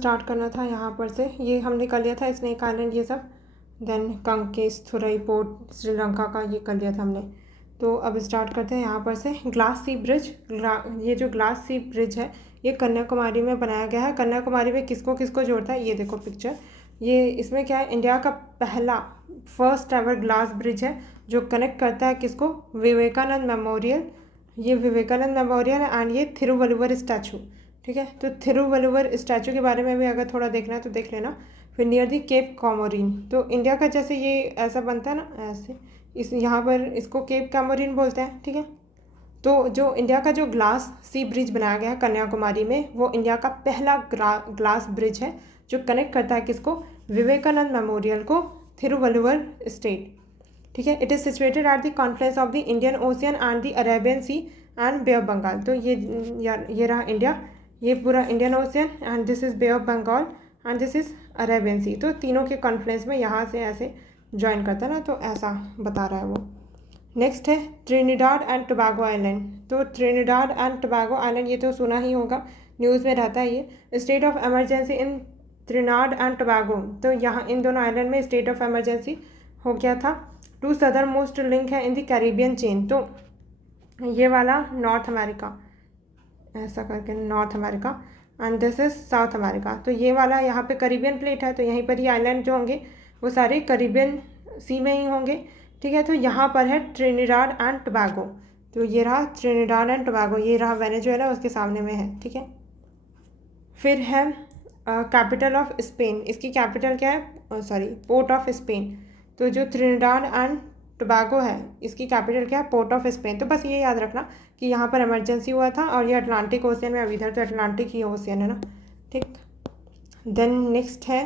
Start करना था यहाँ पर से, ये हमने कर लिया था स्नेक आइलैंड ये सब, देन कंकेस थुरई पोर्ट श्रीलंका का ये कर लिया था हमने। तो अब स्टार्ट करते हैं यहाँ पर से। ग्लास सी ब्रिज, ये जो ग्लास सी ब्रिज है ये कन्याकुमारी में बनाया गया है। कन्याकुमारी में किसको किसको जोड़ता है, ये देखो पिक्चर, ये इसमें क्या है, इंडिया का पहला फर्स्ट एवर ग्लास ब्रिज है जो कनेक्ट करता है किसको, विवेकानंद मेमोरियल, ये विवेकानंद मेमोरियल एंड ये थिरुवल्लुवर स्टैचू। ठीक है, तो थिरुवल्लुवर स्टैचू के बारे में भी अगर थोड़ा देखना है तो देख लेना। फिर नियर दी केप कॉमोरिन, तो इंडिया का जैसे ये ऐसा बनता है ना ऐसे, इस यहाँ पर इसको केप कॉमोरिन बोलते हैं। ठीक है, तो जो इंडिया का जो ग्लास सी ब्रिज बनाया गया है कन्याकुमारी में, वो इंडिया का पहला ग्लास ब्रिज है जो कनेक्ट करता है किसको, विवेकानंद मेमोरियल को थिरुवल्लुवर स्टेट। ठीक है, it is situated at the confluence of the Indian Ocean and the Arabian Sea and Bay of Bengal. तो ये रहा इंडिया, ये पूरा Indian Ocean and this is Bay of Bengal and this is Arabian Sea. तो तीनों के कॉन्फ्लुएंस में यहाँ से ऐसे ज्वाइन करता है ना, तो ऐसा बता रहा है वो। नेक्स्ट है ट्रिनिडाड एंड टोबैगो आइलैंड। तो ट्रिनिडाड एंड टोबैगो आइलैंड ये तो सुना ही होगा, न्यूज़ में रहता है ये। State of emergency in Trinidad and Tobago, तो यहाँ इन दोनों आइलैंड में स्टेट ऑफ एमरजेंसी हो गया था। टू सदर मोस्ट लिंक है इन द कैरिबियन चेन, तो ये वाला नॉर्थ अमेरिका, ऐसा करके north America and this is south America. तो ये वाला यहाँ पे करीबियन प्लेट है, तो यहीं पर ही आइलैंड जो होंगे वो सारे करीबियन सी में ही होंगे। ठीक है, तो यहाँ पर है ट्रिनिडाड एंड टोबैगो, तो ये रहा ट्रिनिडाड एंड टोबैगो, ये रहा वेनेजुएला उसके सामने में है। ठीक है, फिर है कैपिटल ऑफ स्पेन, इसकी कैपिटल क्या है, सॉरी पोर्ट ऑफ स्पेन। तो जो ट्रिनिडाड एंड टोबैगो है इसकी कैपिटल क्या है, पोर्ट ऑफ स्पेन। तो बस ये याद रखना कि यहाँ पर इमरजेंसी हुआ था और ये अटलांटिक ओशियन में, अब इधर तो अटलांटिक ही ओशियन है ना। ठीक, देन नेक्स्ट है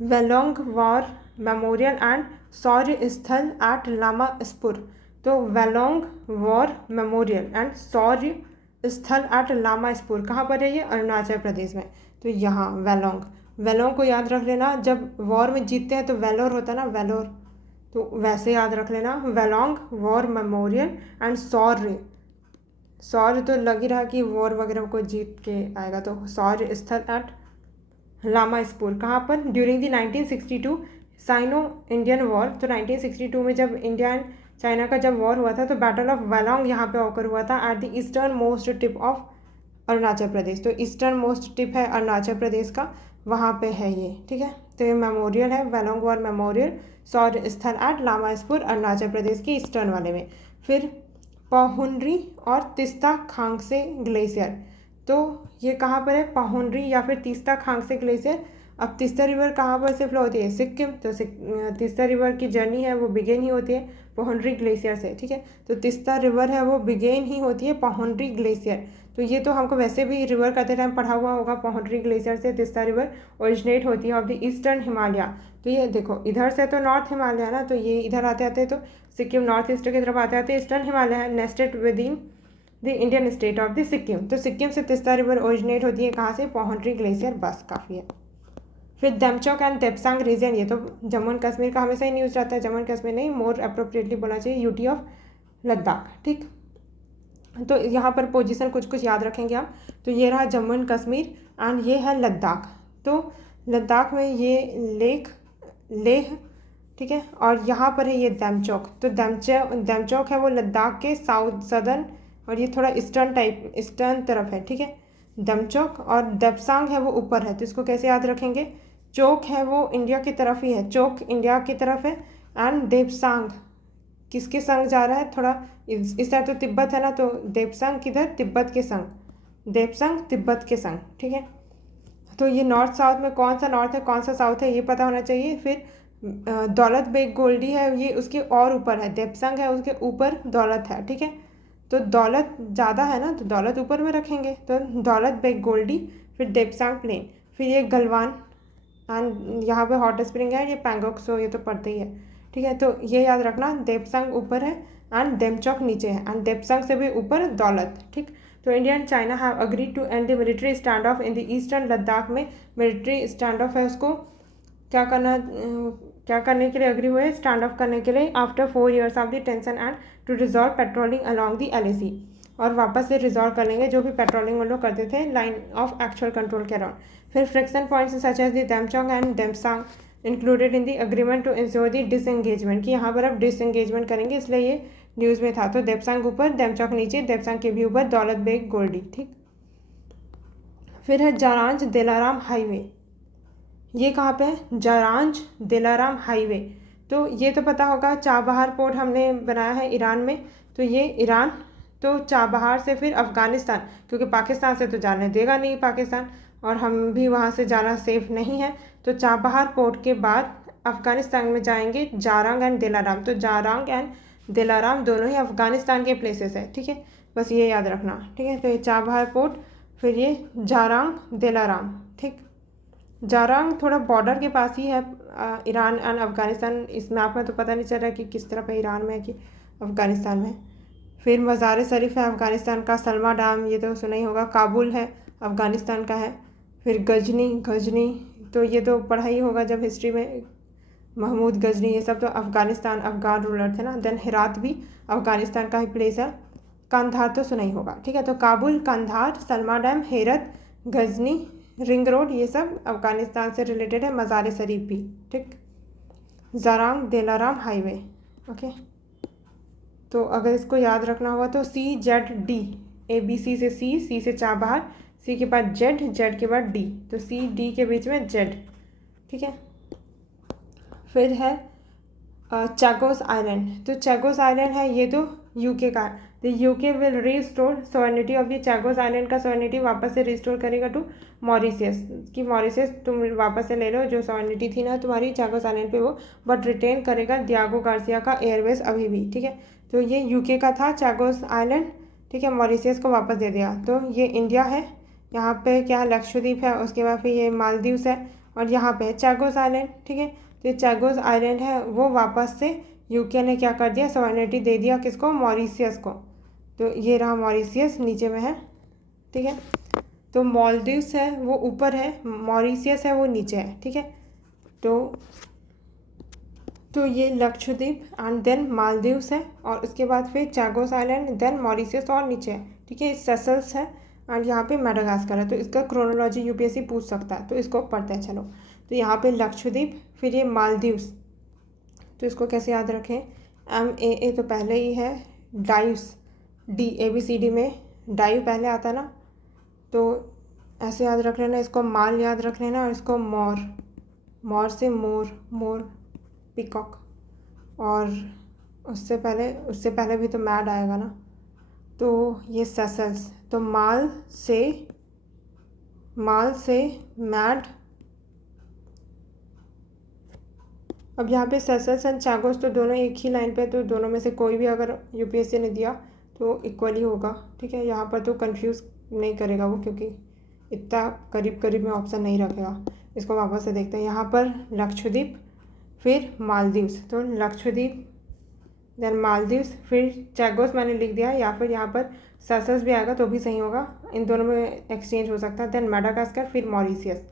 वेलोंग वॉर मेमोरियल एंड शौर्य स्थल एट लामा स्पुर। तो वेलोंग वॉर मेमोरियल एंड शौर्य स्थल एट लामा स्पुर कहाँ पर है, ये अरुणाचल प्रदेश में। तो यहाँ वेलोंग, वेलोंग को याद रख लेना, जब वॉर में जीतते हैं तो वेलोर होता है ना, वेलोर, तो वैसे याद रख लेना वेलोंग वॉर मेमोरियल एंड शौर्य, शौर्य तो लग ही रहा कि वॉर वगैरह को जीत के आएगा, तो शौर्य स्थल एट लामा स्पुर कहाँ पर, during the 1962 Sino Indian war. तो 1962 में जब इंडिया एंड चाइना का जब वॉर हुआ था तो बैटल ऑफ वेलोंग यहाँ पे ऑकर हुआ था at the easternmost tip of Arunachal Pradesh. तो ईस्टर्न मोस्ट टिप है अरुणाचल प्रदेश का, वहाँ पे है ये। ठीक है, तो ये मेमोरियल है वेलोंग वॉर मेमोरियल शौर्य स्थल एट लामा स्पुर अरुणाचल प्रदेश के ईस्टर्न वाले में। फिर पाहुनरी और तिस्ता खांगसे ग्लेशियर, तो ये कहाँ पर है, पाहुनरी या फिर तिस्ता खांगसे ग्लेशियर। अब तिस्ता रिवर कहाँ पर से फ्लो होती है, सिक्किम, तो तिस्ता रिवर की जर्नी है वो बिगेन ही होती है पाहुनरी ग्लेशियर से। ठीक है, तो तिस्ता रिवर है वो बिगेन ही होती है पाहुनरी ग्लेशियर। तो ये तो हमको वैसे भी रिवर करते टाइम पढ़ा हुआ होगा, पाहुनरी ग्लेशियर से तिस्ता रिवर ओरिजिनेट होती है ऑफ द ईस्टर्न हिमालय। तो ये देखो इधर से तो नॉर्थ हिमालय ना, तो ये इधर आते आते तो सिक्किम नॉर्थ ईस्ट की तरफ आते आते ईस्टर्न हिमालय है, nested with in the Indian state of the Sikkim. तो सिक्किम से तिस्ता रिवर ओरिजिनेट होती है कहाँ से, पाहुनरी ग्लेशियर, बस काफ़ी है। फिर दमचौक एंड देपसांग रीजन, ये तो जम्मू एंड कश्मीर का हमेशा ही न्यूज़ रहता है, जम्मू एंड कश्मीर नहीं, मोर अप्रोप्रिएटली बोलना चाहिए यूटी ऑफ लद्दाख। ठीक, तो यहाँ पर पोजीशन कुछ कुछ याद रखेंगे आप। तो ये रहा जम्मू एंड कश्मीर एंड ये है लद्दाख। तो लद्दाख में ये लेह, ठीक है, और यहाँ पर है ये दमचौक। तो दमचौक है वो लद्दाख के साउथ सदर्न और ये थोड़ा ईस्टर्न तरफ है। ठीक है, दमचौक, और देपसांग है वो ऊपर है, तो इसको कैसे याद रखेंगे, चौक है वो इंडिया की तरफ ही है, चौक इंडिया की तरफ है एंड देपसांग किसके संग जा रहा है, थोड़ा इस साइड तो तिब्बत है ना, तो देपसांग किधर, तिब्बत के संग, देपसांग तिब्बत के संग। ठीक है, तो ये नॉर्थ साउथ में कौन सा नॉर्थ है कौन सा साउथ है ये पता होना चाहिए। फिर दौलत बेग गोल्डी है ये उसके और ऊपर है, देपसांग है उसके ऊपर दौलत है। ठीक है, तो दौलत ज़्यादा है ना, तो दौलत ऊपर में रखेंगे, तो दौलत बेग गोल्डी, फिर देपसांग प्लेन, फिर ये गलवान एंड यहाँ पे हॉट स्प्रिंग है, ये पैंगोक, सो ये तो पड़ते ही है। ठीक है, तो ये याद रखना देपसांग ऊपर है एंड देमचौक नीचे है एंड देपसांग से भी ऊपर दौलत। ठीक, तो India and China have agreed to end the military standoff in the eastern Ladakh में मिलिट्री स्टैंड ऑफ है उसको क्या करने के लिए अग्री हुए, स्टैंड ऑफ करने के लिए after 4 years of the tension and to resolve patrolling along the LAC। और वापस से रिजॉल्व कर लेंगे जो भी पेट्रोलिंग वो लोग करते थे लाइन ऑफ एक्चुअल कंट्रोल के अराउंड। फिर friction points such as the Demchok and Depsang included in the agreement to ensure the disengagement, कि यहाँ पर अब डिसएंगेजमेंट करेंगे, इसलिए ये न्यूज़ में था। तो देपसांग ऊपर, डेमचोंग नीचे, देपसांग के भी ऊपर दौलत बेग गोल्डी। ठीक, फिर है जारांज दिलाराम हाईवे, ये कहाँ पे है? जारांज दिलाराम हाईवे। तो ये तो पता होगा, चाबहार पोर्ट हमने बनाया है ईरान में, तो ये ईरान, तो चाबहार से फिर अफ़गानिस्तान, क्योंकि पाकिस्तान से तो जाने देगा नहीं पाकिस्तान, और हम भी वहाँ से जाना सेफ़ नहीं है। तो चाबहार पोर्ट के बाद अफ़गानिस्तान में जाएंगे जारंग एंड दिलाराम। तो जारंग एंड दिलाराम दोनों ही अफ़गानिस्तान के प्लेसेस है। ठीक है, बस ये याद रखना। ठीक है, तो ये चाबहार पोर्ट, फिर ये जारंग दिलाराम। ठीक, जारंग थोड़ा बॉर्डर के पास ही है ईरान एंड अफ़गानिस्तान। इस मैप में तो पता नहीं चल रहा कि किस तरफ है, ईरान में है कि अफ़गानिस्तान में। फिर मज़ार शरीफ है अफ़गानिस्तान का, सलमा डैम ये तो सुना ही होगा, काबुल है अफ़गानिस्तान का है। फिर गजनी, गजनी तो ये तो पढ़ा ही होगा जब हिस्ट्री में, महमूद गजनी, ये सब तो अफ़गानिस्तान, अफ़गान रूलर थे ना। देन हेरात भी अफ़गानिस्तान का ही प्लेस है। कंधार तो सुना ही होगा। ठीक है, तो Kabul, Kandahar, Salma Dam, Herat, Ghazni, ring road, ये सब अफ़गानिस्तान से रिलेटेड है। मज़ार शरीफ भी। ठीक, जारंग दिलाराम हाईवे। ओके, तो अगर इसको याद रखना हुआ तो CZD, ABC से C से चाबहार, C के बाद Z के बाद D, तो CD के बीच में Z। ठीक है, फिर है चैगोस आइलैंड। तो चैगोस आइलैंड है, ये तो यूके का है। The UK will restore sovereignty of the Chagos island का सॉवर्निटी वापस से रिस्टोर करेगा टू मॉरिशियस, कि मॉरिशियस तुम वापस से ले लो, जो सॉवर्निटी थी ना तुम्हारी चैगोस आइलैंड पे वो, बट रिटेन करेगा दियागो गार्सिया का एयरवेज अभी भी। ठीक है, तो ये यूके का था चैगोस आइलैंड। ठीक है, मॉरिशियस को वापस दे दिया। तो ये इंडिया है, यहाँ पे क्या है, लक्षद्वीप है, उसके बाद फिर ये मालदीव्स है, और यहाँ पे है चैगोस आइलैंड। ठीक है, तो चैगोस आइलैंड है वो वापस से यूके ने क्या कर दिया, सॉवर्निटी दे दिया किसको, मॉरिशियस को। तो ये रहा मॉरिशियस, नीचे में है। ठीक है, तो मालदीव्स है वो ऊपर है, मॉरिशियस है वो नीचे है। ठीक है, तो ये लक्षद्वीप एंड देन मालदीव्स है, और उसके बाद फिर चैगोस आइलैंड, देन मॉरिशियस और नीचे है। ठीक है, सेशल्स है, एंड यहाँ पे मेडागास्कर है। तो इसका क्रोनोलॉजी यूपीएससी पूछ सकता है, तो इसको पढ़ते हैं। चलो, तो यहाँ पे लक्षद्वीप, फिर ये मालदीव्स, तो इसको कैसे याद रखें, MAA तो पहले ही है, डाइव्स, ABCD में डाइव पहले आता ना, तो ऐसे याद रख लेना, इसको माल याद रख लेना, और इसको मोर, मोर से मोर, मोर पिकॉक, और उससे पहले भी तो मैड आएगा ना, तो ये सेशल्स। तो माल से मैड। अब यहाँ पे सेशल्स एंड चैगोस तो दोनों एक ही लाइन पे, तो दोनों में से कोई भी अगर यूपीएससी ने दिया तो इक्वली होगा। ठीक है, यहाँ पर तो कंफ्यूज नहीं करेगा वो, क्योंकि इतना करीब करीब में ऑप्शन नहीं रखेगा। इसको वापस से देखते हैं, यहाँ पर लक्षद्वीप, फिर मालदीव्स, तो लक्षद्वीप देन मालदीव्स, फिर चैगोस मैंने लिख दिया, या फिर यहाँ पर सेशल्स भी आएगा तो भी सही होगा, इन दोनों में एक्सचेंज हो सकता है। देन मेडागास्कर, फिर मॉरिशियस।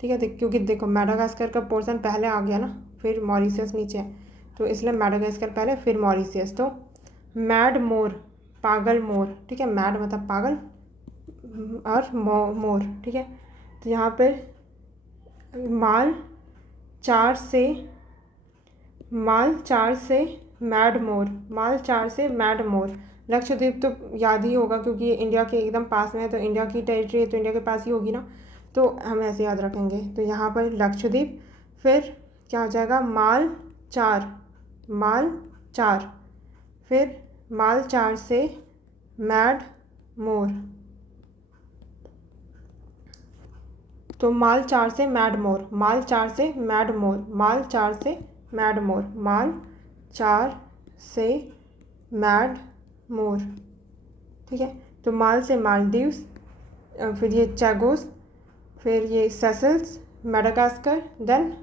ठीक है, क्योंकि देखो मेडागास्कर का पोर्शन पहले आ गया ना, फिर मॉरिशियस नीचे है, तो इसलिए मेडागास्कर पहले, फिर मॉरिशियस। तो मैड मोर, पागल मोर। ठीक है, मैड मतलब पागल, और मोर। ठीक है, तो यहाँ पर माल चार से मैड मोर, माल चार से मैड मोर। लक्षद्वीप तो याद ही होगा, क्योंकि ये इंडिया के एकदम पास में है, तो इंडिया की टेरिटरी है, तो इंडिया के पास ही होगी ना, तो हम ऐसे याद रखेंगे। तो यहाँ पर लक्षद्वीप, फिर क्या हो जाएगा, माल चार, फिर माल चार से मैड मोर, तो माल चार से मैड मोर, माल चार से मैड मोर, माल चार से मैड मोर, माल चार से मैड मोर। ठीक है, तो माल से मालदीव्स, फिर ये चैगोस, फिर ये सेशल्स, मेडागास्कर, देन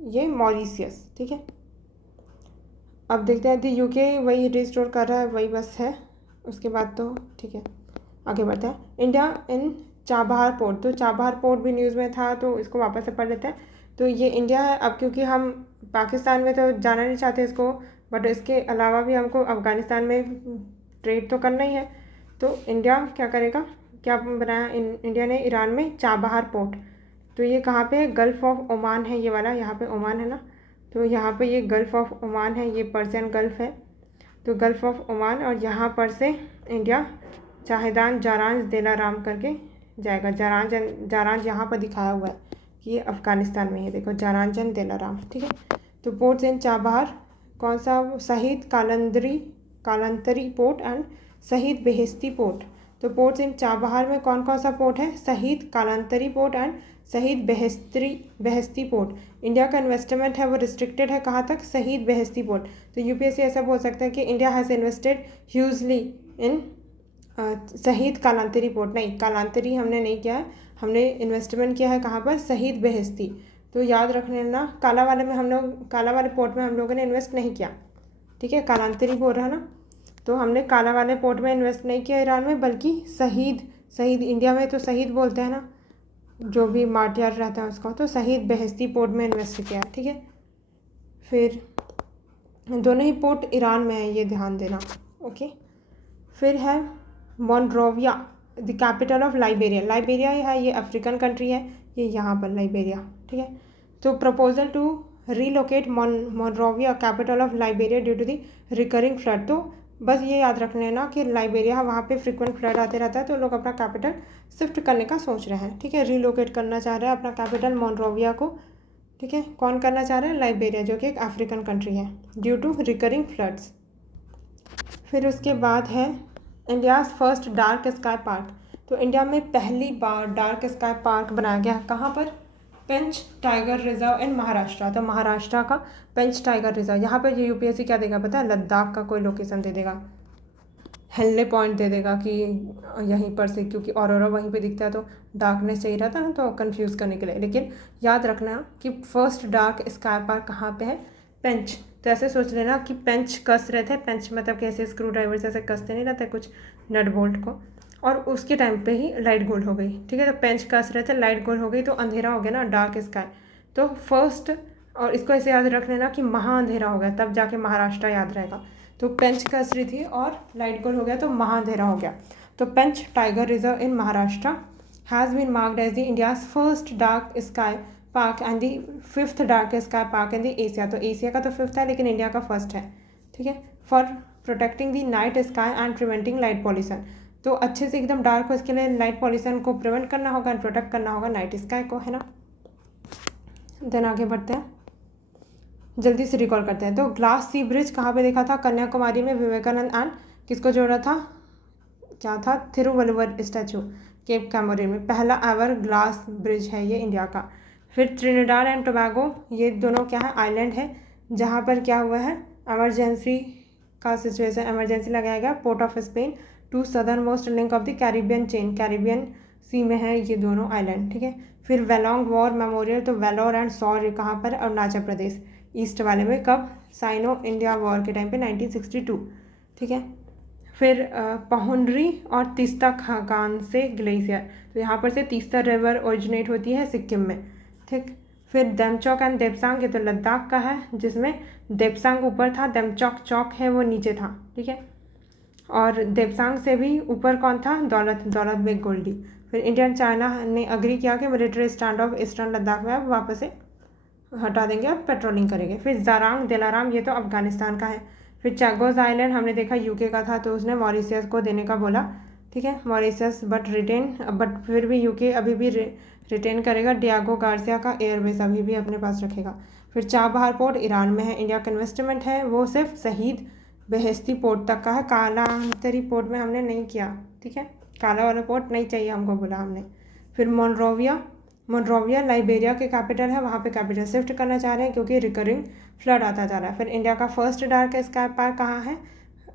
ये मॉरिशियस। ठीक है, अब देखते हैं, दी यूके वही रिस्टोर कर रहा है, वही बस है, उसके बाद तो ठीक है, आगे बढ़ते हैं। इंडिया इन चाबहार पोर्ट, तो चाबहार पोर्ट भी न्यूज़ में था, तो इसको वापस से पढ़ लेते हैं। तो ये इंडिया है, अब क्योंकि हम पाकिस्तान में तो जाना नहीं चाहते इसको, बट इसके अलावा भी हमको अफ़गानिस्तान में ट्रेड तो करना ही है, तो इंडिया क्या करेगा, क्या बनाया इंडिया ने ईरान में चाबहार पोर्ट। तो ये कहाँ पे है, गल्फ़ ऑफ ओमान है ये वाला, यहाँ पे ओमान है ना, तो यहाँ पे ये गल्फ़ ऑफ ओमान है, ये पर्शियन गल्फ़ है, तो गल्फ़ ऑफ ओमान। और यहाँ पर से इंडिया चाहेदान जारांज दिलाराम करके जाएगा। जारांज यहाँ पर दिखाया हुआ है कि ये अफ़गानिस्तान में है, देखो जारांजन दिलाराम, ठीक है। तो पोर्ट्स इन चाबहार कौन सा, शहीद कालंतरी पोर्ट एंड शहीद बेहेस्ती पोर्ट। तो पोर्ट्स इन चाबहार में कौन कौन सा पोर्ट है, शहीद कालंतरी पोर्ट एंड शहीद बेहेस्ती पोर्ट। इंडिया का इन्वेस्टमेंट है वो रिस्ट्रिक्टेड है कहाँ तक, शहीद बेहेस्ती पोर्ट। तो यूपीएससी ऐसा बोल सकता है कि इंडिया हैज़ इन्वेस्टेड ह्यूजली इन शहीद कालांतरी पोर्ट। नहीं, कालांतरी हमने नहीं किया है, हमने इन्वेस्टमेंट किया है कहाँ पर, शहीद बेहेस्ती। तो याद रख लेना, काला वाले पोर्ट में हम लोगों ने इन्वेस्ट नहीं किया, ठीक है, कालांतरी बोल रहा है ना, तो हमने काला वाले पोर्ट में इन्वेस्ट नहीं किया ईरान में, बल्कि शहीद इंडिया में तो शहीद बोलते हैं ना, जो भी मार्टियर रहता है उसको, तो शहीद बेहेस्ती पोर्ट में इन्वेस्ट किया, ठीक है। फिर दोनों ही पोर्ट ईरान में है, ये ध्यान देना, ओके। फिर है Monrovia, the capital of Liberia. Liberia है, ये अफ्रीकन कंट्री है, ये यहाँ पर लाइबेरिया, ठीक है। तो proposal to relocate Monrovia capital of Liberia due to the recurring flood. तो बस ये याद रख लेना कि लाइबेरिया वहाँ पे फ्रिक्वेंट फ्लड आते रहता है, तो लोग अपना कैपिटल शिफ्ट करने का सोच रहे हैं, ठीक है, रीलोकेट करना चाह रहे हैं अपना कैपिटल मोनरोविया को, ठीक है। कौन करना चाह रहे हैं, लाइबेरिया, जो कि एक अफ्रीकन कंट्री है, ड्यू टू रिकरिंग फ्लड्स। फिर उसके बाद है India's first dark sky park. तो इंडिया में पहली बार डार्क स्काई पार्क बनाया गया है, कहाँ पर, पेंच टाइगर रिजर्व इन महाराष्ट्र। तो महाराष्ट्र का पेंच टाइगर रिजर्व, यहाँ पर यूपीएससी क्या देगा पता है, लद्दाख का कोई लोकेशन दे देगा, हेनले पॉइंट दे देगा कि यहीं पर से, क्योंकि ऑरोरा वहीं पे दिखता है तो डार्कनेस चाहिए रहता है ना, तो कंफ्यूज करने के लिए। लेकिन याद रखना कि फर्स्ट डार्क स्काई पार्क कहाँ पे है, पेंच। तो ऐसे सोच लेना कि पेंच कस रहे थे, पेंच मतलब कैसे स्क्रू ड्राइवर से ऐसे कसते नहीं रहते कुछ नट बोल्ट को, और उसके टाइम पे ही लाइट गोल हो गई, ठीक है। तो पेंच कस रहे थे, लाइट गोल हो गई, तो अंधेरा हो गया ना, डार्क स्काई। तो फर्स्ट, और इसको ऐसे याद रख लेना कि महा अंधेरा हो गया, तब जाके महाराष्ट्र याद रहेगा। तो पेंच कस रही थी और लाइट गोल हो गया, तो महा अंधेरा हो गया। तो Pench tiger reserve in Maharashtra has been marked as the India's first dark sky park and the 5th dark sky park in the Asia. तो एशिया का तो 5th है, लेकिन इंडिया का फर्स्ट है, ठीक है। For protecting the night sky and preventing light pollution. तो अच्छे से एकदम डार्क हो, इसके लिए लाइट पॉल्यूशन को प्रिवेंट करना होगा एंड प्रोटेक्ट करना होगा नाइट स्काई को, है ना। देन आगे बढ़ते हैं, जल्दी से रिकॉल करते हैं। तो ग्लास सी ब्रिज कहाँ पे देखा था, कन्याकुमारी में विवेकानंद एंड किसको जोड़ा था, क्या था, थिरुवल्लुवर स्टैचू, केप कैमोरिन में पहला एवर ग्लास ब्रिज है ये इंडिया का। फिर ट्रिनिडाड एंड टोबैगो, ये दोनों क्या है, आइलैंड है, जहाँ पर क्या हुआ है, इमरजेंसी का सिचुएशन, इमरजेंसी लगाया गया, Port of Spain to southernmost link of the Caribbean chain, Caribbean Sea में है ये दोनों आइलैंड, ठीक है। फिर वेलोंग वॉर मेमोरियल, तो वेलोर एंड सॉर कहाँ पर, अरुणाचल प्रदेश ईस्ट वाले में, कब, साइनो इंडिया वॉर के टाइम पे 1962, ठीक है। फिर पहुंडरी और तीस्ता खागान से ग्लेशियर, तो यहाँ पर से तीस्ता रिवर ओरिजिनेट होती है सिक्किम में, ठीक। फिर देमचौक एंड देपसांग, ये तो लद्दाख का है, जिसमें देपसांग ऊपर था, देमचौक चौक है वो नीचे था, ठीक है। और देपसांग से भी ऊपर कौन था, दौलत बेग गोल्डी। फिर इंडिया एंड चाइना ने अग्री किया कि military stand of eastern Ladakh में अब वापस से हटा देंगे और पेट्रोलिंग करेंगे। फिर जारांग दिलाराम, ये तो अफगानिस्तान का है। फिर चैगोस आइलैंड हमने देखा यूके का था, तो उसने मॉरिशियस को देने का बोला, ठीक है, मॉरिशियस बट फिर भी यूके अभी भी रिटेन करेगा। डियागो गार्सिया का एयरबेस अभी भी अपने पास रखेगा। फिर चाबहार पोर्ट ईरान में है, इंडिया का इन्वेस्टमेंट है वो सिर्फ शहीद बेहेस्ती पोर्ट तक का है, कालांतरी पोर्ट में हमने नहीं किया, ठीक है, काला वाला पोर्ट नहीं चाहिए हमको, बोला हमने। फिर मोनरोविया लाइबेरिया के कैपिटल है, वहाँ पे कैपिटल शिफ्ट करना चाह रहे हैं क्योंकि रिकरिंग फ्लड आता जा रहा है। फिर इंडिया का फर्स्ट डार्क स्काई पार्क कहाँ है,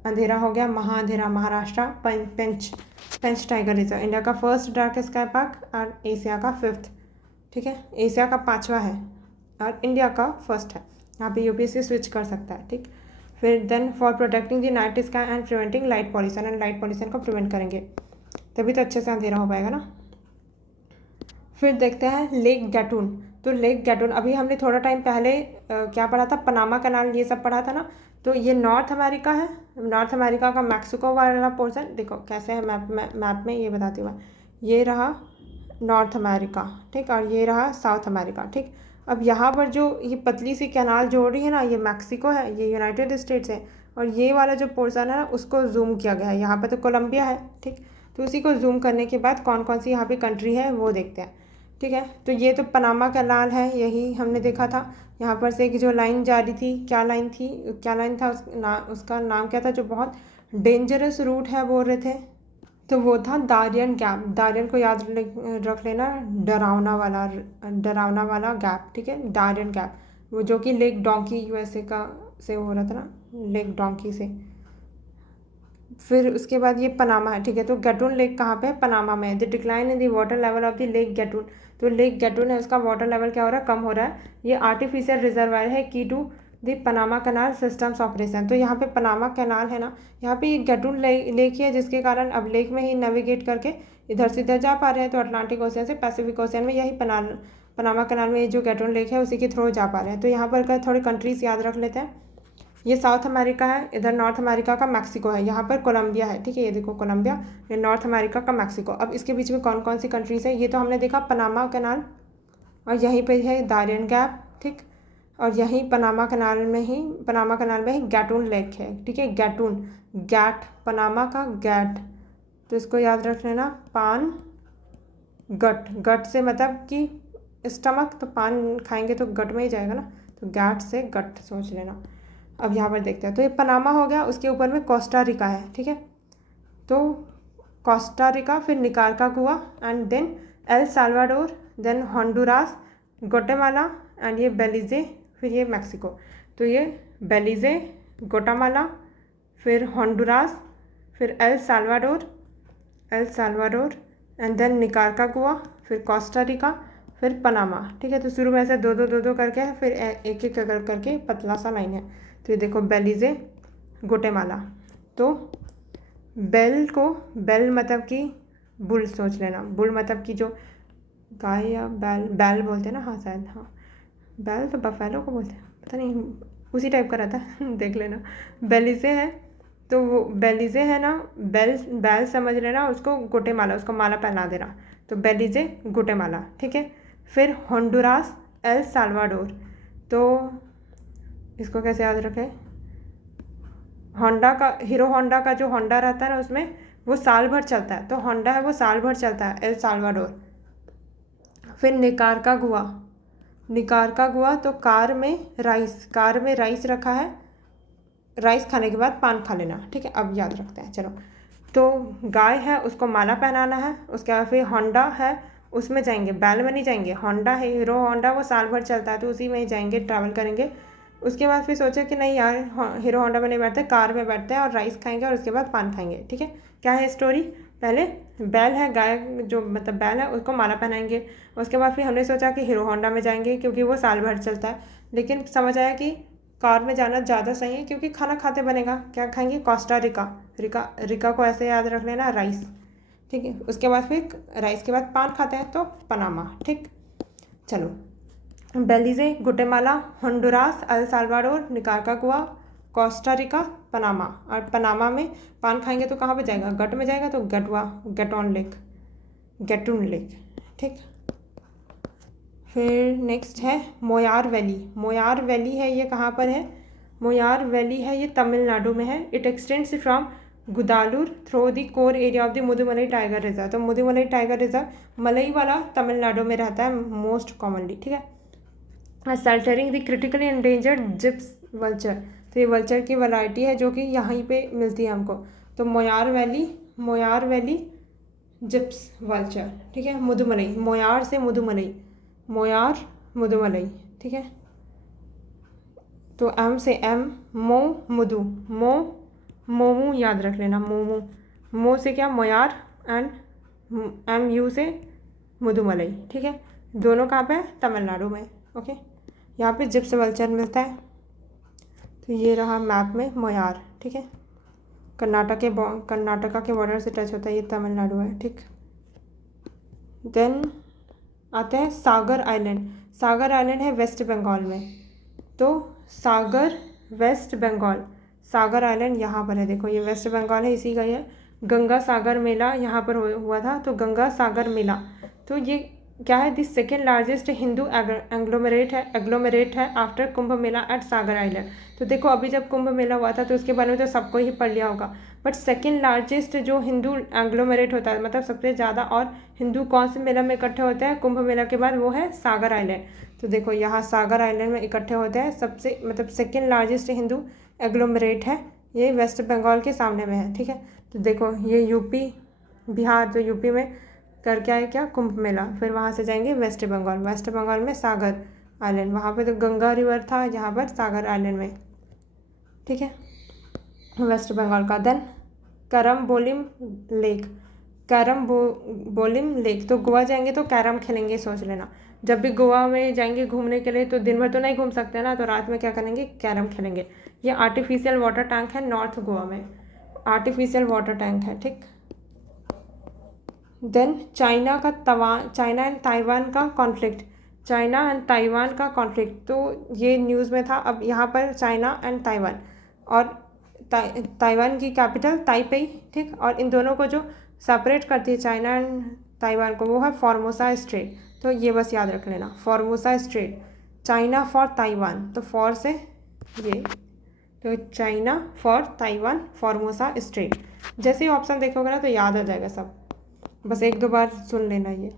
अंधेरा हो गया, महा अंधेरा, महाराष्ट्र, पेंच टाइगर रिजर्व। इंडिया का फर्स्ट डार्क स्काई पार्क और एशिया का 5th, ठीक है, एशिया का 5वां है और इंडिया का फर्स्ट है। यहाँ पे यूपीएससी स्विच कर सकता है, ठीक। फिर then for protecting the night sky and preventing light pollution, and light pollution को प्रिवेंट करेंगे, तभी तो अच्छे से अंधेरा हो पाएगा ना। फिर देखते हैं लेक गैटून। तो लेक गैटून अभी हमने थोड़ा टाइम पहले क्या पढ़ा था, पनामा कनाल ये सब पढ़ा था ना, तो ये नॉर्थ अमेरिका है, नॉर्थ अमेरिका का मैक्सिको वाला पोर्शन देखो कैसे है मैप में ये बताती हूँ। ये रहा नॉर्थ अमेरिका, ठीक, और ये रहा साउथ अमेरिका, ठीक। अब यहाँ पर जो ये पतली सी कैनाल जोड़ रही है ना, ये मैक्सिको है, ये यूनाइटेड स्टेट्स है, और ये वाला जो पोर्शन है ना उसको जूम किया गया है। यहाँ पर तो कोलंबिया है, ठीक। तो उसी को जूम करने के बाद कौन कौन सी यहाँ पे कंट्री है वो देखते हैं, ठीक है। तो ये तो पनामा कैनाल है, यही हमने देखा था। यहाँ पर से एक जो लाइन जा रही थी, क्या लाइन थी, क्या लाइन था, उसका नाम क्या था, जो बहुत डेंजरस रूट है बोल रहे थे, तो वो था दारियन गैप। दारियन को याद रख लेना, डरावना वाला गैप, ठीक है, दारियन गैप, वो जो कि लेक डोंकी यूएसए का से हो रहा था ना, लेक डोंकी से। फिर उसके बाद ये पनामा है, ठीक है। तो गैटून लेक कहाँ पे है, पनामा में। The decline in the water level of the Lake Gatun, तो लेक गैटून है उसका वाटर लेवल क्या हो रहा है, कम हो रहा है। ये आर्टिफिशियल रिजर्वायर है key to the Panama canal systems operation. तो यहाँ पे पनामा कैनाल है ना, यहाँ पे ये गैटून लेक ही है, जिसके कारण अब लेक में ही नेविगेट करके इधर से इधर जा पा रहे हैं। तो अटलांटिक ओशियन से पैसिफिक ओशियन में यही पनामा कैनाल में जो गैटून लेक है उसी के थ्रू जा पा रहे हैं। तो यहाँ पर थोड़े कंट्रीज याद रख लेते हैं। ये साउथ अमेरिका है, इधर नॉर्थ अमेरिका का मैक्सिको है, यहाँ पर कोलंबिया है, ठीक है। ये देखो कोलंबिया, ये नॉर्थ अमेरिका का मैक्सिको। अब इसके बीच में कौन कौन सी कंट्रीज है, ये तो हमने देखा पनामा कैनाल, और यहीं पे है दारियन गैप, ठीक। और यहीं पनामा कैनाल में ही गैटून लेक है, ठीक है। गैटून, गैट, पनामा का गैट, तो इसको याद रख लेना। पान गट, गट से मतलब कि स्टमक, तो पान खाएंगे तो गट में ही जाएगा ना, तो गैट से गट सोच लेना। अब यहाँ पर देखते हैं, तो ये पनामा हो गया, उसके ऊपर में कोस्टा रिका है, ठीक है। तो कोस्टा रिका, फिर Nicaragua, and then El Salvador, then Honduras, Guatemala, and ये बेलीजे, फिर ये मैक्सिको। तो ये बेलीजे, ग्वाटेमाला, फिर होंडुरास, फिर El Salvador, and then Nicaragua, फिर कोस्टा रिका, फिर पनामा, ठीक है। तो शुरू में ऐसे दो दो करके है, फिर एक एक करके पतला सा लाइन है। तो ये देखो बेलीजे, ग्वाटेमाला। तो बेल मतलब कि बुल सोच लेना, बुल मतलब कि जो गाय या बैल बोलते हैं ना, हाँ शायद, हाँ बैल तो बफेलो को बोलते हैं, पता नहीं, उसी टाइप का रहता है देख लेना। बेलीजे है, तो वो बेलीजे है ना, बैल समझ लेना, उसको ग्वाटेमाला, उसको माला पहना देना, तो बेलीजे ग्वाटेमाला, ठीक है। फिर होंडुरास, एल साल्वाडोर, तो इसको कैसे याद रखें, हीरो होंडा का जो होंडा रहता है ना, उसमें वो साल भर चलता है, तो होंडा है वो साल भर चलता है, एल साल्वाडोर। फिर निकारागुआ, तो कार में राइस रखा है, राइस खाने के बाद पान खा लेना, ठीक है। अब याद रखते हैं, चलो। तो गाय है, उसको माला पहनाना है। उसके बाद फिर होंडा है, उसमें जाएंगे, बैल में नहीं जाएंगे। होंडा है, हीरो होंडा, वो साल भर चलता है, तो उसी में ही जाएंगे, ट्रैवल करेंगे। उसके बाद फिर सोचे कि नहीं यार, हीरो होंडा में नहीं बैठते, कार में बैठते हैं और राइस खाएंगे और उसके बाद पान खाएंगे, ठीक है। क्या है स्टोरी, पहले बैल है, गाय जो मतलब बैल है, उसको माला पहनाएंगे। उसके बाद फिर हमने सोचा कि हीरो होंडा में जाएंगे क्योंकि वो साल भर चलता है, लेकिन समझ आया कि कार में जाना ज़्यादा सही है, क्योंकि खाना खाते बनेगा। क्या खाएंगे, कोस्टा रिका को ऐसे याद रख लेना, राइस, ठीक है। उसके बाद फिर राइस के बाद पान खाते हैं, तो पनामा, ठीक। चलो, Belize, Guatemala, Honduras, El Salvador, Nicaragua, Costa Rica, Panama. और पनामा में पान खाएंगे तो कहाँ पे जाएगा, गट में जाएगा, तो गैटून लेक, ठीक। फिर नेक्स्ट है मोयार वैली है, ये कहाँ पर है, मोयार वैली है, ये तमिलनाडु में है। It extends from Gudalur through the core area of the Mudumalai tiger reserve. तो मुदुमलाई टाइगर रिजर्व मलई वाला तमिलनाडु में रहता है मोस्ट कॉमनली, ठीक है। Sheltering the critically endangered Gyps vulture, तो ये वल्चर की वैरायटी है जो कि यहीं पे मिलती है हमको। तो मोयार वैली जिप्स वल्चर, ठीक है। मुदुमलाई, मोयार से मुदुमलाई, ठीक है। तो एम से एम, मोमू याद रख लेना, मो से क्या, मोयार, एंड एम यू से मुदुमलाई, ठीक है। दोनों कहाँ पे है, तमिलनाडु में, ओके। यहाँ पे जिप्स वल्चर मिलता है। तो ये रहा मैप में मोयार, ठीक है। कर्नाटका के बॉर्डर से टच होता है, ये तमिलनाडु है, ठीक। देन आते हैं सागर आइलैंड है वेस्ट बंगाल में। तो सागर वेस्ट बंगाल। सागर आइलैंड यहाँ पर है, देखो ये वेस्ट बंगाल है, इसी का ये गंगा सागर मेला यहाँ पर हुआ था, तो गंगा सागर मेला। तो ये क्या है, दिस सेकेंड लार्जेस्ट हिंदू एग्लोमेरेट है आफ्टर कुंभ मेला एट सागर आइलैंड। तो देखो अभी जब कुंभ मेला हुआ था तो उसके बारे में तो सबको ही पढ़ लिया होगा, बट सेकेंड लार्जेस्ट जो हिंदू एग्लोमेरेट होता है, मतलब सबसे ज़्यादा और हिंदू कौन से मेला में इकट्ठे होते हैं कुंभ मेला के बाद, वो है सागर आइलैंड। तो देखो यहाँ सागर आइलैंड में इकट्ठे होते हैं, सबसे मतलब सेकेंड लार्जेस्ट हिंदू एग्लोमेरेट है, ये वेस्ट बंगाल के सामने में है, ठीक है। तो देखो ये यूपी बिहार, तो यूपी में कर क्या है, क्या कुंभ मेला, फिर वहाँ से जाएंगे वेस्ट बंगाल, वेस्ट बंगाल में सागर आइलैंड, वहाँ पे तो गंगा रिवर था, यहाँ पर सागर आइलैंड में, ठीक है, वेस्ट बंगाल का। देन करमबोलिम लेक, करमबोलिम लेक, तो गोवा जाएंगे तो कैरम खेलेंगे, सोच लेना। जब भी गोवा में जाएंगे घूमने के लिए तो दिन भर तो नहीं घूम सकते ना, तो रात में क्या करेंगे, कैरम खेलेंगे। ये आर्टिफिशियल वाटर टैंक है नॉर्थ गोवा में, आर्टिफिशियल वाटर टैंक है, ठीक। देन चाइना एंड ताइवान का कॉन्फ्लिक्ट, चाइना एंड ताइवान का कॉन्फ्लिक्ट, तो ये न्यूज़ में था। अब यहाँ पर चाइना एंड ताइवान, और ताइवान की कैपिटल ताइपेई, ठीक, और इन दोनों को जो सेपरेट करती है चाइना एंड ताइवान को, वो है फॉर्मोसा स्ट्रेट। तो ये बस याद रख लेना, Formosa straight, China for Taiwan, तो फॉर से ये, तो China for Taiwan Formosa straight. जैसे ही ऑप्शन देखोगे ना तो याद आ जाएगा सब, बस एक दो बार सुन लेना ये।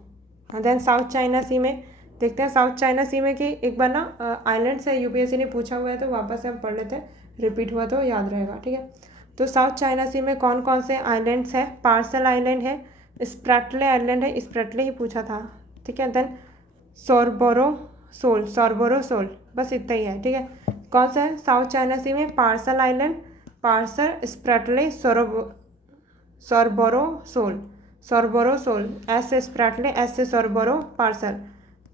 देन साउथ चाइना सी में देखते हैं, साउथ चाइना सी में कि एक बार ना आइलैंड से यूपीएससी ने पूछा हुआ है, तो वापस से हम पढ़ लेते हैं, रिपीट हुआ तो याद रहेगा, ठीक है। तो साउथ चाइना सी में कौन कौन से आइलैंड्स हैं, पार्सल आइलैंड है, स्प्रैटले आइलैंड है, स्प्रैटले ही पूछा था, ठीक है। देन सॉर्बोरोसोल, बस इतना ही है, ठीक है। कौन सा है साउथ चाइना सी में, Paracel island, Paracel, Spratly, Scarborough Shoal, एस से स्प्रैटले, एस से सॉर्बोरो, पार्सल।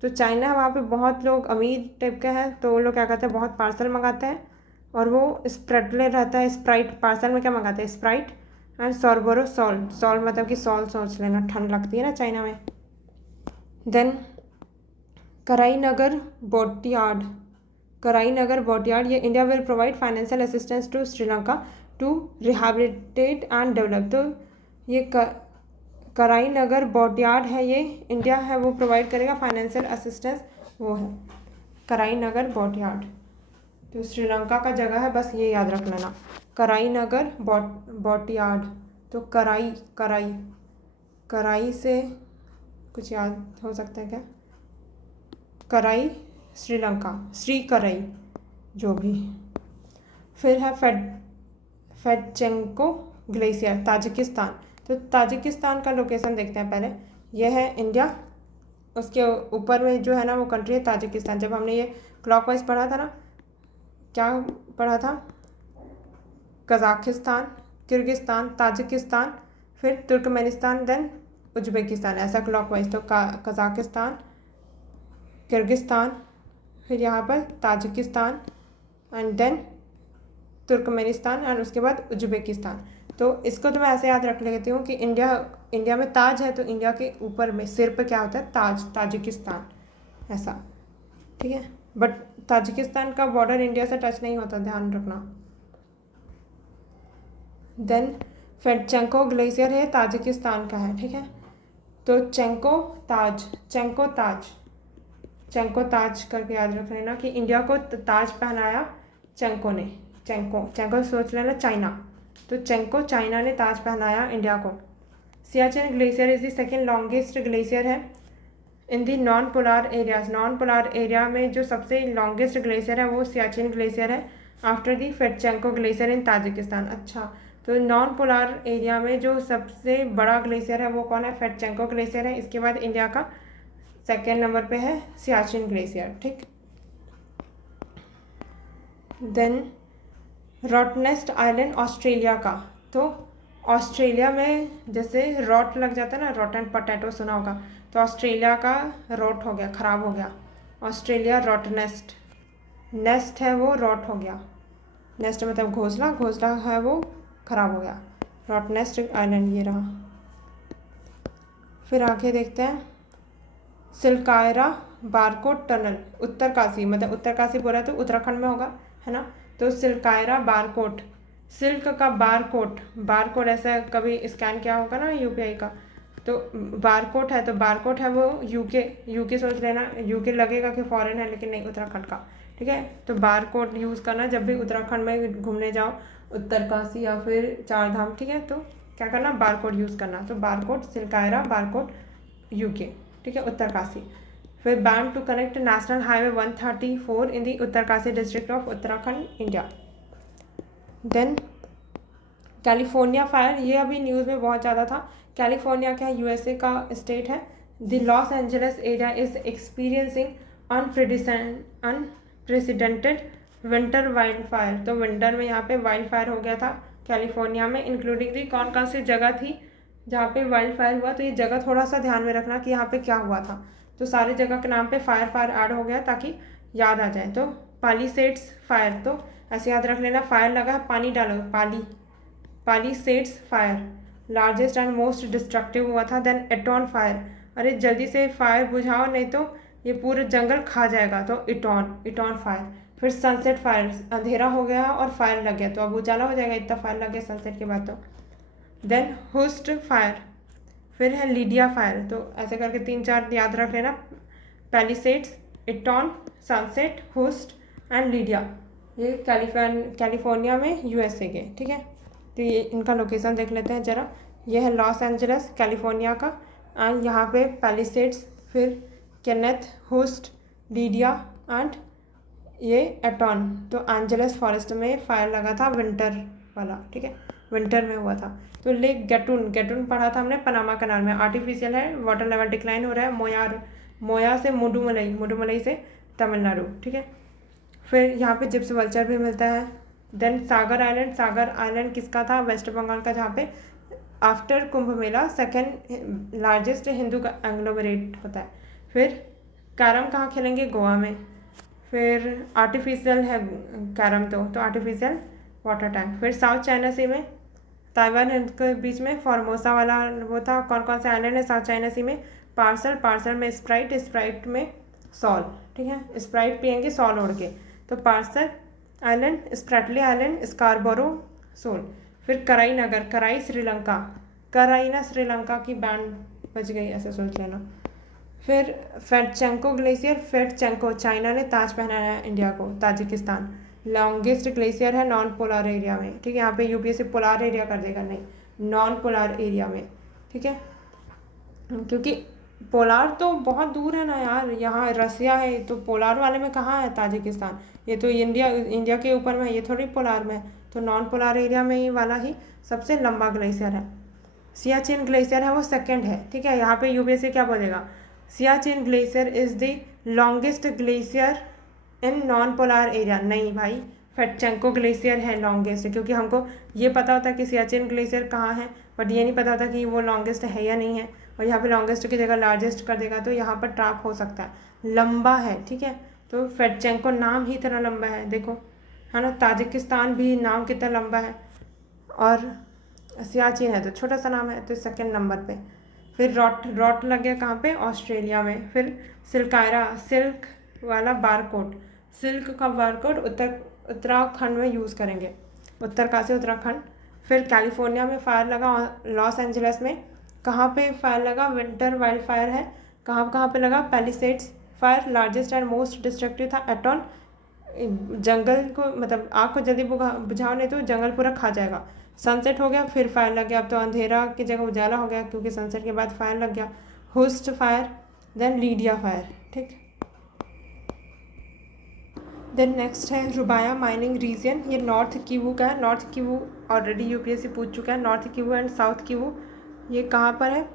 तो चाइना वहाँ पे बहुत लोग अमीर टाइप के हैं, तो वो लोग क्या करते हैं, बहुत पार्सल मंगाते हैं, और वो स्प्रैटले रहता है, स्प्राइट, पार्सल में क्या मंगाते हैं, स्प्राइट, एंड सॉर्बोरोसोल, सॉल मतलब कि सॉल, सोच लेना, ठंड लगती है ना चाइना में। देन कराईनगर बोटियार्ड, ये India will provide financial assistance to Sri Lanka to rehabilitate and develop. तो ये कराईनगर बोटियार्ड है, ये इंडिया है वो प्रोवाइड करेगा फाइनेंशियल असिस्टेंस, वो है कराईनगर बोटियार्ड, तो श्रीलंका का जगह है, बस ये याद रख लेना, कराईनगर बोटियार्ड। तो कराई से कुछ याद हो सकता है क्या, कराई श्रीलंका, श्री कराई, जो भी। फिर है फेडचेंको ग्लेशियर, ताजिकिस्तान। तो ताजिकिस्तान का लोकेशन देखते हैं पहले, यह है इंडिया, उसके ऊपर में जो है ना वो कंट्री है ताजिकिस्तान। जब हमने ये क्लॉकवाइज पढ़ा था ना, क्या पढ़ा था, कजाकिस्तान, किर्गिस्तान, ताजिकिस्तान, फिर तुर्कमेनिस्तान, देन उज्बेकिस्तान, ऐसा क्लॉकवाइज। तो कजाकिस्तान, किर्गिस्तान, फिर यहाँ पर Tajikistan, and then Turkmenistan, and उसके बाद उज्बेकिस्तान। तो इसको तो मैं ऐसे याद रख लेती हूँ कि इंडिया में ताज है, तो इंडिया के ऊपर में सिर पे क्या होता है, ताज, ताजिकिस्तान, ऐसा, ठीक है। बट ताजिकिस्तान का बॉर्डर इंडिया से टच नहीं होता, ध्यान रखना। देन फेडचेंको ग्लेशियर है, ताजिकिस्तान का है, ठीक है। तो चेंको ताज करके याद रख लेना कि इंडिया को ताज पहनाया चेंको ने, चेंको सोच लेना चाइना, तो चेंको चाइना ने ताज पहनाया इंडिया को। Siachen glacier is the second longest glacier है in the non polar areas, non polar area में जो सबसे लॉन्गेस्ट ग्लेशियर है वो सियाचिन ग्लेशियर है, after the Fedchenko glacier in Tajikistan. अच्छा, तो नॉन पोलार एरिया में जो सबसे बड़ा ग्लेशियर है वो कौन है, फेडचेंको ग्लेशियर है, इसके बाद इंडिया का सेकेंड नंबर पे है सियाचिन ग्लेशियर, ठीक। देन रॉटनेस्ट आइलैंड ऑस्ट्रेलिया का, तो ऑस्ट्रेलिया में जैसे रॉट लग जाता है ना, रॉटन पोटैटो सुना होगा, तो ऑस्ट्रेलिया का रॉट हो गया, ख़राब हो गया, ऑस्ट्रेलिया रॉटनेस्ट, नेस्ट है वो रॉट हो गया, नेस्ट मतलब घोंसला है वो ख़राब हो गया, रॉटनेस्ट आइलैंड ये रहा। फिर आगे देखते हैं सिलकायरा बारकोड टनल, उत्तरकाशी, मतलब उत्तरकाशी बोला तो उत्तराखंड में होगा, है ना। तो सिल्कायरा बारकोड, सिल्क का बारकोड, बारकोड ऐसा कभी स्कैन किया होगा ना यूपीआई का, तो बारकोड है, तो बारकोड है वो यूके सोच लेना, यूके लगेगा कि फॉरेन है लेकिन नहीं, उत्तराखंड का, ठीक है। तो बारकोड यूज़ करना जब भी उत्तराखंड में घूमने जाओ, उत्तरकाशी या फिर चारधाम, ठीक है, तो क्या करना, बारकोड यूज़ करना। तो बारकोड सिल्कायरा बारकोड यूके, ठीक है, उत्तरकाशी। फिर ban to connect national highway 134 in the Uttarkashi district of Uttarakhand, India. Then California fire, ये अभी न्यूज़ में बहुत ज़्यादा था। कैलिफोर्निया क्या है, यूएसए का स्टेट है। The Los Angeles area is experiencing unprecedented winter wild fire. तो विंटर में यहाँ पे वाइल्ड फायर हो गया था कैलिफोर्निया में, इंक्लूडिंग दी कौन कौन सी जगह थी जहाँ पे वाइल्ड फायर हुआ। तो ये जगह थोड़ा सा ध्यान में रखना कि यहाँ पे क्या हुआ था। तो सारी जगह के नाम पे फायर ऐड हो गया ताकि याद आ जाए। तो पालीसेड्स फायर, तो ऐसे याद रख लेना, फायर लगा है, पानी डालो, Palisades fire largest and most destructive हुआ था। देन एटॉन फायर, अरे जल्दी से फायर बुझाओ नहीं तो ये पूरा जंगल खा जाएगा, तो इटॉन फायर। फिर सनसेट फायर, अंधेरा हो गया और फायर लग गया, तो अब उजाला हो जाएगा, इतना फायर लग गया सनसेट के बाद। तो देन हुस्ट फायर, फिर है लीडिया फायर। तो ऐसे करके 3-4 याद रख लेना, Palisades, Eaton, Sunset, Hurst and Lidia. ये कैलिफोर्निया में यूएसए के, ठीक है। तो ये इनका लोकेशन देख लेते हैं ज़रा। ये है लॉस एंजल्स कैलिफोर्निया का, एंड यहाँ पे पैलिसेड्स, फिर केनेथ, हुस्ट, लीडिया एंड ये एटॉन। तो एंजलस फॉरेस्ट में फायर लगा था विंटर वाला, ठीक है, विंटर में हुआ था। तो लेक गैटून पढ़ा था हमने पनामा कनाल में, आर्टिफिशियल है, वाटर लेवल डिक्लाइन हो रहा है मोया से मुडुमलई से तमिलनाडु, ठीक है। फिर यहाँ पे जिप्स वल्चर भी मिलता है। देन सागर आइलैंड किसका था, वेस्ट बंगाल का, जहाँ पे after Kumbh Mela second largest Hindu का एंग्लोमरेट होता है। फिर कैरम कहाँ खेलेंगे, गोवा में। फिर आर्टिफिशियल है कैरम, तो आर्टिफिशियल वाटर टैंक। फिर साउथ चाइना सी में ताइवान के बीच में फॉर्मोसा वाला वो था। कौन कौन से आइलैंड है साउथ चाइना सी में, पार्सल में स्प्राइट में सॉल, ठीक है, स्प्राइट पियेंगे सॉल ओढ़ के। तो Paracel island, Spratly island, Scarborough, shoal. फिर कराई श्रीलंका की बैंड बज गई, ऐसे सोच लेना। फिर फेटचेंको ग्लेशियर, चाइना ने ताज पहनाया है इंडिया को, ताजिकिस्तान। लॉन्गेस्ट ग्लेशियर है नॉन पोलर एरिया में, ठीक है, यहाँ पे यूपीएससी पोलर एरिया कर देगा, नहीं, नॉन पोलर एरिया में, ठीक है, क्योंकि पोलार तो बहुत दूर है ना यार, यहाँ रसिया है, तो पोलार वाले में कहाँ है ताजिकिस्तान, ये तो इंडिया के ऊपर में है, ये थोड़ी पोलार में है। तो नॉन पोलार एरिया में ही वाला ही सबसे लंबा ग्लेशियर है। सियाचिन ग्लेशियर है वो सेकंड है, ठीक है। यहाँ पे यूपीएससी क्या बोलेगा, Siachen glacier is the longest glacier in non polar area, नहीं भाई, फेटचेंको ग्लेशियर है लॉन्गेस्ट, क्योंकि हमको ये पता होता है कि सियाचिन ग्लेशियर कहाँ है, बट ये नहीं पता होता कि वो लॉन्गेस्ट है या नहीं है। और यहाँ पे लॉन्गेस्ट की जगह लार्जेस्ट कर देगा तो यहाँ पर ट्रैप हो सकता है, लंबा है, ठीक है। तो फेटचेंको नाम ही इतना लंबा है, देखो, है ना। ताजिकिस्तान भी नाम कितना लंबा है, और सियाचिन है तो छोटा सा नाम है, तो सेकंड नंबर पे। फिर रॉट लग गया कहाँ पे, ऑस्ट्रेलिया में। फिर सिल्कायरा, सिल्क वाला बारकोड, सिल्क का बारकोड उत्तराखंड में यूज़ करेंगे, उत्तरकाशी उत्तराखंड। फिर कैलिफोर्निया में फायर लगा, लॉस एंजल्स में कहाँ पे फायर लगा, विंटर वाइल्ड फायर है, कहाँ पे लगा, Palisades fire largest and most destructive था। एटॉन, जंगल को मतलब आग को जल्दी बुझाओ नहीं तो जंगल पूरा खा जाएगा। सनसेट हो गया, फिर फायर लग गया, अब तो अंधेरा की जगह उजाला हो गया क्योंकि सनसेट के बाद फायर लग गया। हुस्ट फायर, देन लीडिया फायर, ठीक। देन नेक्स्ट है रुबाया माइनिंग रीजन, ये नॉर्थ किवू का है। नॉर्थ किवू ऑलरेडी यूपीएससी पूछ चुका है, north Kivu and south Kivu ये कहाँ पर है,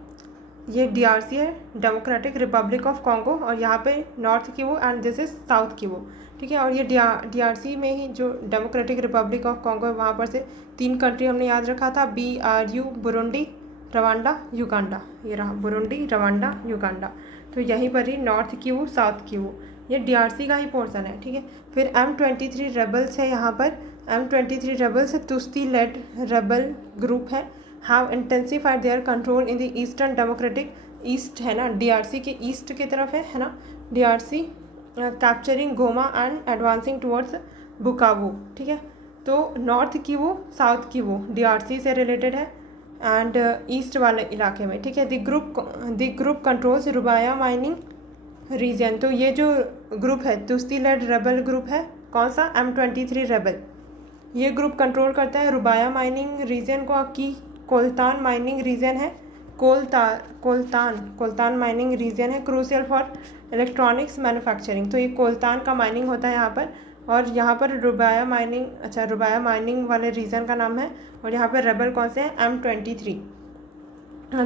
ये डीआरसी है, डेमोक्रेटिक रिपब्लिक ऑफ कॉन्गो, और यहाँ पे north Kivu and this is south Kivu, ठीक है। और ये डीआरसी में ही जो डेमोक्रेटिक रिपब्लिक ऑफ कॉन्गो है वहाँ पर से 3 कंट्री हमने याद रखा था, BRU, बुरुंडी, रवांडा, युगांडा, ये रहा बुरुंडी, रवांडा, युगांडा। तो यहीं पर ही नॉर्थ किवू, साउथ किवू, ये डीआरसी का ही पोर्सन है, ठीक है। फिर M23 रेबल्स है यहाँ पर, M23 rebels Tutsi led rebel group है, have intensified their control in the eastern democratic, east है ना, डीआरसी के ईस्ट की तरफ है ना, DRC capturing Goma and advancing towards Bukavu, ठीक है। तो North Kivu South Kivu DRC से रिलेटेड है एंड ईस्ट वाले इलाके में, ठीक है। The group controls Rubaya mining region. तो ये जो ग्रुप है तुस्ती लेड रेबल ग्रुप है, कौन सा, M23 रेबल। ये ग्रुप कंट्रोल करता है रुबाया माइनिंग रीजन को, की कोल्तान माइनिंग रीजन है, कोल्तान माइनिंग रीजन है, क्रूशियल फॉर इलेक्ट्रॉनिक्स मैन्युफैक्चरिंग। तो ये कोल्तान का माइनिंग होता है यहाँ पर, और यहाँ पर रुबाया माइनिंग, अच्छा रुबाया माइनिंग वाले रीजन का नाम है। और यहाँ पर रेबल कौन से हैं, M23।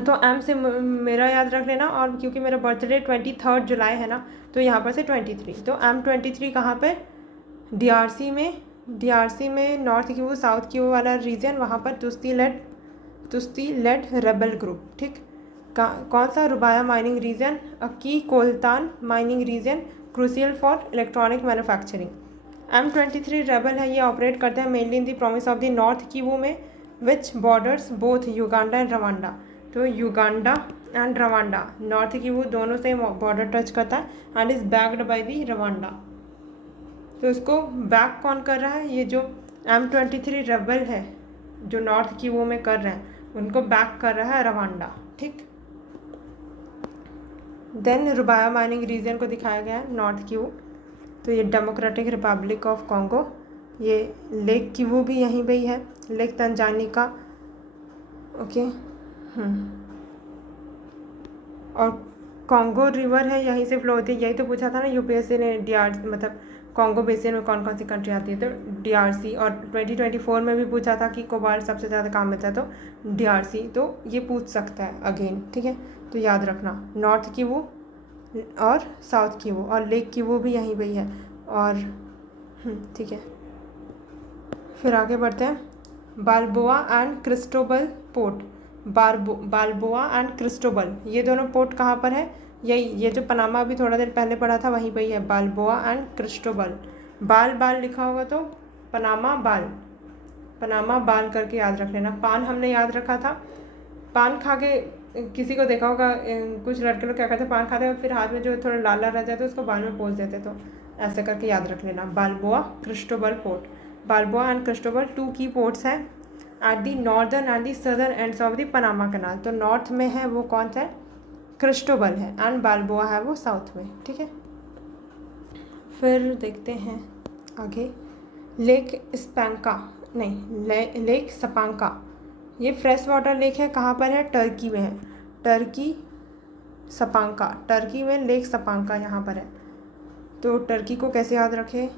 तो M से मेरा याद रख लेना, और क्योंकि मेरा बर्थडे 23 जुलाई है ना, तो यहाँ पर से 23। तो M23 कहाँ पे, DRC में नॉर्थ किवू साउथ किवू वाला रीजन, वहाँ पर तुस्ती लेड रेबल ग्रुप, ठीक। कौन सा, रुबाया माइनिंग रीजन, की coltan mining region, crucial for electronic manufacturing. M23 rebel है, ये ऑपरेट करते हैं mainly in the province of the North Kivu में, which borders both Uganda and Rwanda. तो Uganda and Rwanda, North Kivu दोनों से border touch करता है and is backed by the Rwanda. तो इसको बैक कौन कर रहा है, ये जो M23 रेबल है जो नॉर्थ किवू में कर रहे हैं, उनको बैक कर रहा है रवांडा, ठीक। देन रुबाया माइनिंग रीजन को दिखाया गया है नॉर्थ किवू। तो ये डेमोक्रेटिक रिपब्लिक ऑफ कॉन्गो, ये लेक किवू भी यहीं पे ही है, लेक तंजानिका, ओके। और कॉन्गो रिवर है, यहीं से फ्लो होती है। यही तो पूछा था ना UPSC ने, मतलब कॉन्गो बेसिन में कौन कौन सी कंट्री आती है, तो DRC। और 2024 में भी पूछा था कि कोबाल्ट सबसे ज़्यादा काम मिलता है, तो DRC। तो ये पूछ सकता है अगेन, ठीक है। तो याद रखना नॉर्थ किवू और साउथ किवू, और लेक किवू भी यहीं पे ही है, और ठीक है। फिर आगे बढ़ते हैं, Balboa and Cristobal port. Balboa and Cristobal, ये दोनों पोर्ट कहाँ पर है, ये जो पनामा अभी थोड़ा देर पहले पढ़ा था वहीं पे ही है, बाल्बोआ एंड क्रिस्टोबल। बाल लिखा होगा तो पनामा बाल करके याद रख लेना। पान हमने याद रखा था, पान खा के किसी को देखा होगा, कुछ लड़के लोग क्या करते हैं, पान खाते हैं फिर हाथ में जो थोड़ा लाल रह जाता है उसको बाल में पोंछ देते, तो ऐसे करके याद रख लेना। Balboa Cristobal port, Balboa and Cristobal 2 की पोर्ट्स हैं at the northern and the southern ends of the Panama canal. तो नॉर्थ में है वो कौन सा है, क्रिस्टोबल है, एंड बाल्बोआ है वो साउथ में, ठीक है। फिर देखते हैं आगे, लेक सपांका, ये फ्रेश वाटर लेक है, कहाँ पर है, टर्की में है, टर्की में लेक सपांका यहाँ पर है। तो टर्की को कैसे याद रखें,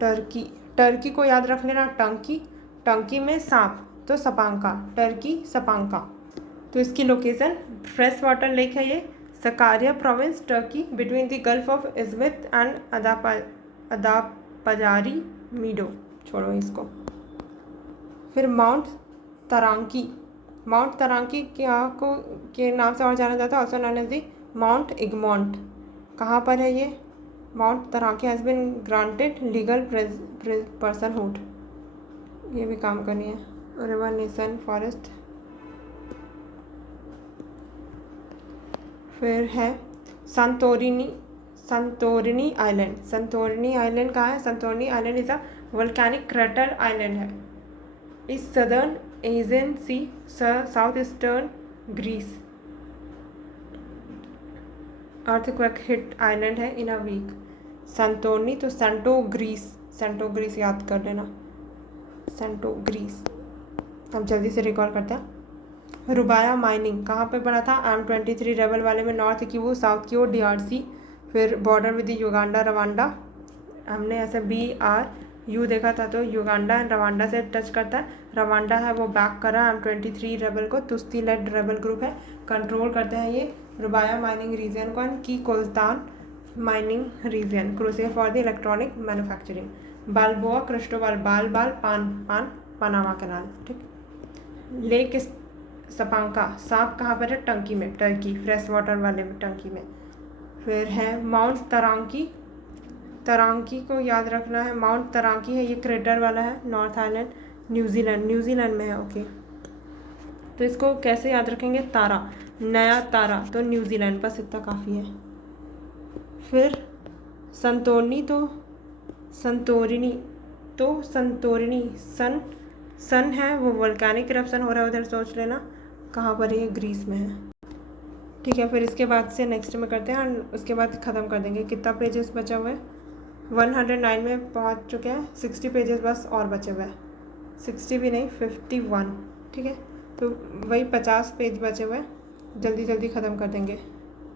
टर्की को याद रख लेना, टंकी में सांप, तो सपांका, टर्की सपांका। तो इसकी लोकेशन, फ्रेश वाटर लेक है ये, Sakarya province, Turkey, between the gulf of Izmit and Adapazari meadow, छोड़ो इसको। फिर माउंट तरांकी के नाम से और जाना जाता है, also known as the Mount Egmont. कहाँ पर है ये, Mount Taranaki has been granted legal personhood, ये भी काम करनी है, रिवर नेशन फॉरेस्ट। फिर है संतोरिनी आइलैंड कहाँ है, Santorini island is a volcanic crater island है, इस southern Asian sea, south eastern Greece. Earthquake hit island है इन अ वीक। संतोरनी, तो सेंटो ग्रीस याद कर लेना, सेंटो ग्रीस। अब जल्दी से रिकॉल करते हैं, रुबाया माइनिंग कहाँ पे बना था, M23 रेबल वाले में, north Kivu South Kivu DRC। फिर बॉर्डर विद युगांडा रवांडा, हमने ऐसे BRU देखा था, तो युगांडा एंड रवांडा से टच करता है, रवांडा है वो बैक कर रहा है M23 रेबल को, तुस्ती लेड रेबल ग्रुप है, कंट्रोल करते हैं ये रुबाया माइनिंग रीजन को, की coltan mining region, crucial for the electronic manufacturing. Balboa Cristobal, पान पनामा कैनाल, ठीक। लेक सपांका, सांप कहाँ पर है, टंकी में, टर्की, फ्रेश वाटर वाले में, टंकी में। फिर है माउंट तरांकी को याद रखना है, माउंट तरांकी है ये क्रेटर वाला है, नॉर्थ आइलैंड, न्यूजीलैंड में है, ओके। तो इसको कैसे याद रखेंगे, नया तारा, तो न्यूजीलैंड, बस इतना काफ़ी है। फिर संतोरनी सन है वो वोल्केनिक इरप्शन हो रहा है उधर, सोच लेना कहाँ पर है, ये ग्रीस में है। ठीक है, फिर इसके बाद से नेक्स्ट में करते हैं और उसके बाद ख़त्म कर देंगे। कितना पेजेस बचा हुआ है, 109 में पहुंच चुके हैं, 60 पेजेस बस और बचे हुए हैं, 60 भी नहीं 51। ठीक है, तो वही 50 पेज बचे हुए हैं, जल्दी जल्दी ख़त्म कर देंगे।